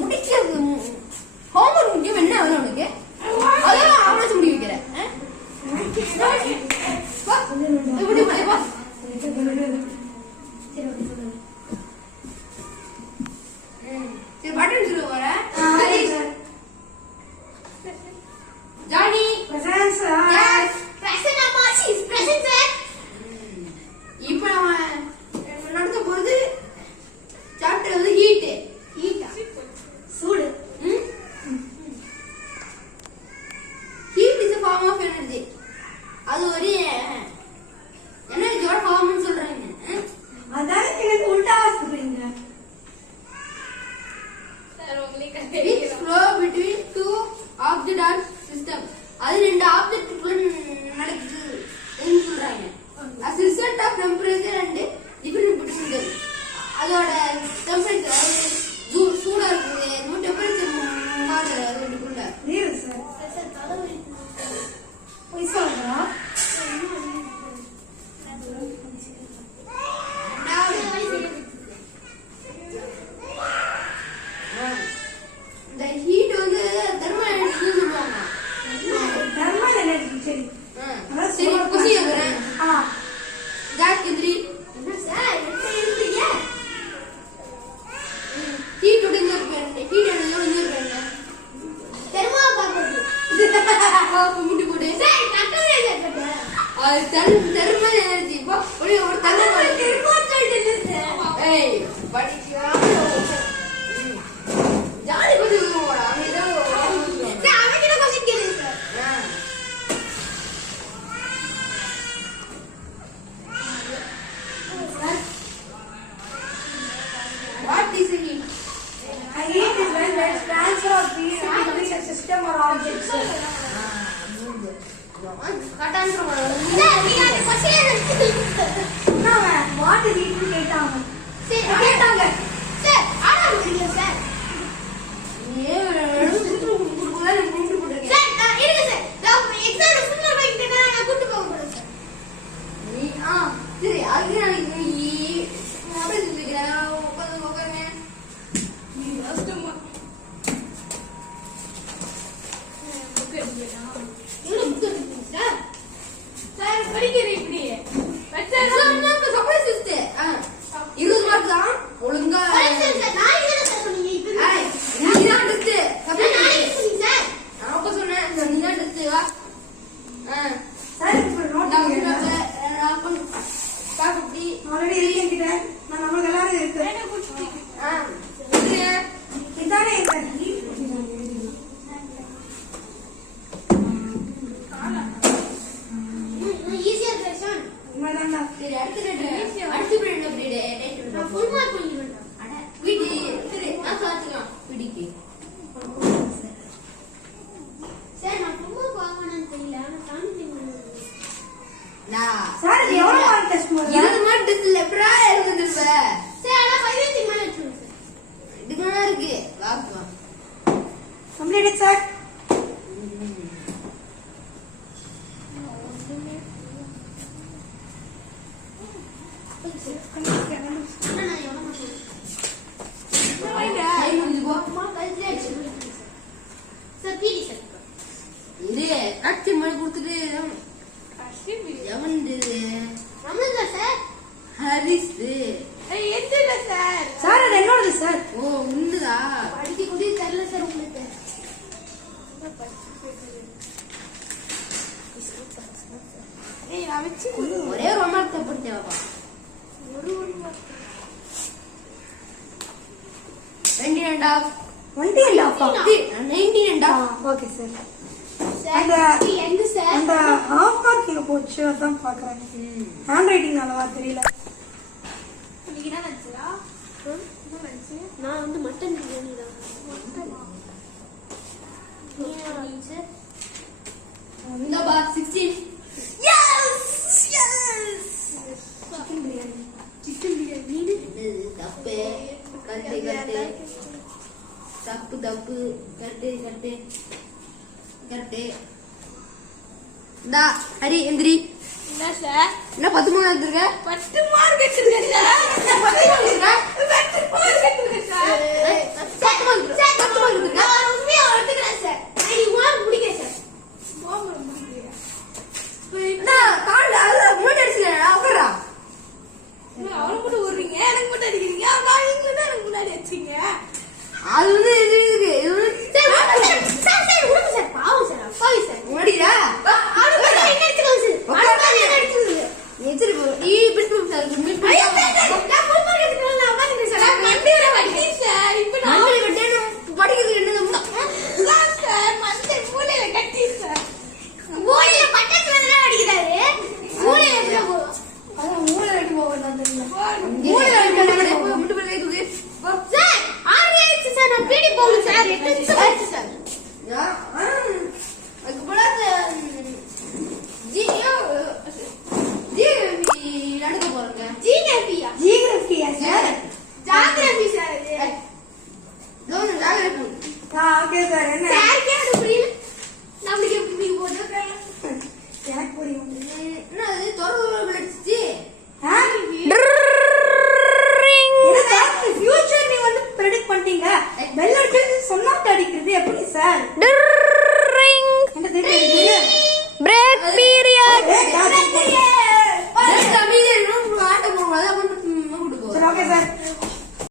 முடிக்க ஹோம்ஒர்க் முக்கியம் என்ன வேணும் உனக்கு? அதெல்லாம் அவனாச்சும் முடி வைக்கிற. சரி பட்டன் சொல்ல போற. Johnny present sir. பிரசன்ட் அம்மா ஷீ இஸ் பிரசன்ட் சார். இப்போ நம்ம நடக்க போறது சாப்டர் வந்து ஹீட். ஹீட்டா? சூடு. Heat is a form of energy. அது ஒரு எனர்ஜியோட ஃபார்ம்னு சொல்றாங்க. அதான் எனக்கு உல்டாவா சொல்றீங்க. Which flow between two object or system. அது ரெண்டு ஆப்ஜெக்ட்டுக்குள்ள நடக்குதுன்னு சொல்றாங்க. As a result of temperature and different between them. அதோட டெம்பரேச்சர் சூடா இருக்குது. நம்ம டெம்பரேச்சர் மாறுது அதுக்குள்ள. நீர் சார். போய் சொல்றா. இந்த ஹீட் வந்து தெர்மல் எனர்ஜி சொல்லுவாங்க. தெர்மல் எனர்ஜி சரி. சரி கொஸ்டின் கேக்குறேன். ஜாக் எதிரி என்ன சார் என்ன எழுதுறீங்க? ஹீட் ஓட இன்னொரு பேர் என்ன? ஹீட் ஓட இன்னொரு பேர் என்ன? தெர்மோகாப்பர். முட்டி போடு. சார் கட்டவே இல்ல. அது தெர்மல் எனர்ஜி. போ ஒரு தெர்மல் தெர்மல் சொல்லிட்டு சார். ஏய் படிச்சா ஜாலி பண்ணி போடா. அமைதியா சார் அவங்கிட்ட கொஸ்டின் கேளுங்க sir. What is heat? Heat is when there is transfer of heat between a system or object. What is heat கேட்டாங்க. கேட்டாங்க. சார் ஆனா முடியல சார். குடுக்குறல முட்டி போடுங்க. சார் இருங்க சார். நான் எக்ஸாம் ஃபுல்லா வைக்கிட்டேனா நான் கூட்டி போக போறேன் சார். நீ சரி அதுக்கு நாளைக்கு நீ மொபைல் சொல்லிக்கிறேன். உட்காருங்க. நீ கஷ்டமா புக் எடுத்துட்டா. இவ்வளவு புக் எடுத்துட்டீங்க சார். சார் படிக்கிறேன் இப்படி. எக்ஸாம்னா இப்ப சர்ப்ரைஸ் டெஸ்ட். 20 மார்க் தான் ஒழுங்கா. சார் நான் என்ன சார் சொன்னீங்க இப்போ? ஏய் நீ தான் டெஸ்ட். நான் என்ன சொன்னீங்க சார்? நான் அப்ப சொன்னேன் நீ தான் டெஸ்ட் வா. சார் இப்போ நோட் பண்ணுங்க. காப்பி ஆல்ரெடி இருக்கு என்கிட்ட. நான் நமக்கு எல்லாரும் இருக்கு. இதானே இருக்கு. ஈஸியா இருக்கு சார். உண்மைதானா? சரி அடுத்த பீரியட் அப்படியே நான் ஃபுல் மார்க் பண்ணிடுவேன். அட வீடி சரி நான் சாத்துக்கலாம் வீடிக்கு. சார் நான் ஃபுல் மார்க் வாங்கணும்னு தெரியல. நான் காமிக்கிறேன். சார் இது எவ்வளவு மார்க் டெஸ்ட் போடுறீங்க? 20 மார்க் டெஸ்ட்ல எப்பரா எழுதுதுப்ப? சார் انا 15 மேல எடுத்துறேன் சார். இதுனா இருக்கு வாப்பா. Completed sir. இது கட்டி மணி கொடுத்துட்டு எவன் சார் ஹரிஸ் சார் அது என்னோடது சார். ஓ உண்டுதா படிக்க கூட தெரியல சார் உங்களுக்கு. ஒரே ஒரு மார்க் தப்பிட்டேப்பா. 19 and half. 20 and half. 19 and half. Okay sir. அந்த ஹாஃப் மார்க் எங்க போச்சு அதான் பாக்குறேன். ஹேண்ட் ரைட்டிங் அளவா தெரியல. நான் வந்து மட்டன் பிரியாணி தான். இந்த பா 16. சிக்கன் பிரியாணி தப்பு கரெக்ட் தப்பு தப்பு கரெக்ட் இந்தா ஹரி எந்திரி. என்ன சார்? என்ன 10 மார்க் எடுத்துருக்க? 10 மார்க் எடுத்துருக்கேன் சார். 10 மார்க் எடுத்துருக்க? 10 மார்க் எடுத்துருக்கேன் சார். 10 மார்க் ஓகே சார் என்ன